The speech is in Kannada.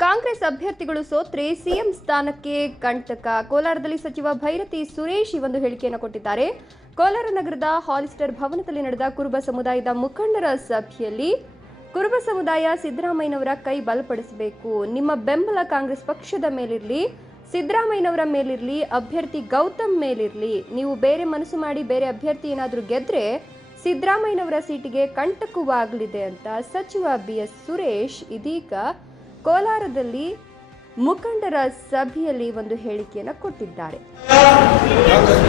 ಅಭ್ಯರ್ಥಿಗಳು ಸೋತ್ರೆ ಸಿಎಂ ಸ್ಥಾನಕ್ಕೆ ಕಂಟಕ. ಕೋಲಾರದಲ್ಲಿ ಸಚಿವ ಭೈರತಿ ಸುರೇಶ್ ಈ ಒಂದು ಹೇಳಿಕೆಯನ್ನು ಕೊಟ್ಟಿದ್ದಾರೆ. ಕೋಲಾರ ನಗರದ ಹಾಲಿಸ್ಟರ್ ಭವನದಲ್ಲಿ ನಡೆದ ಕುರುಬ ಸಮುದಾಯದ ಮುಖಂಡರ ಸಭೆಯಲ್ಲಿ ಕುರುಬ ಸಮುದಾಯ ಸಿದ್ದರಾಮಯ್ಯನವರ ಕೈ ಬಲಪಡಿಸಬೇಕು. ನಿಮ್ಮ ಬೆಂಬಲ ಕಾಂಗ್ರೆಸ್ ಪಕ್ಷದ ಮೇಲಿರಲಿ, ಸಿದ್ದರಾಮಯ್ಯನವರ ಮೇಲಿರಲಿ, ಅಭ್ಯರ್ಥಿ ಗೌತಮ್ ಮೇಲಿರಲಿ. ನೀವು ಬೇರೆ ಮನಸ್ಸು ಮಾಡಿ ಬೇರೆ ಅಭ್ಯರ್ಥಿ ಏನಾದರೂ ಗೆದ್ರೆ ಸಿದ್ದರಾಮಯ್ಯನವರ ಸೀಟಿಗೆ ಕಂಟಕವಾಗಲಿದೆ ಅಂತ ಸಚಿವ ಬಿ ಎಸ್ ಸುರೇಶ್ ಇದೀಗ ಕೋಲಾರದಲ್ಲಿ ಮುಖಂಡರ ಸಭೆಯಲ್ಲಿ ಒಂದು ಹೇಳಿಕೆಯನ್ನು ಕೊಟ್ಟಿದ್ದಾರೆ. ಕಾಂಗ್ರೆಸ್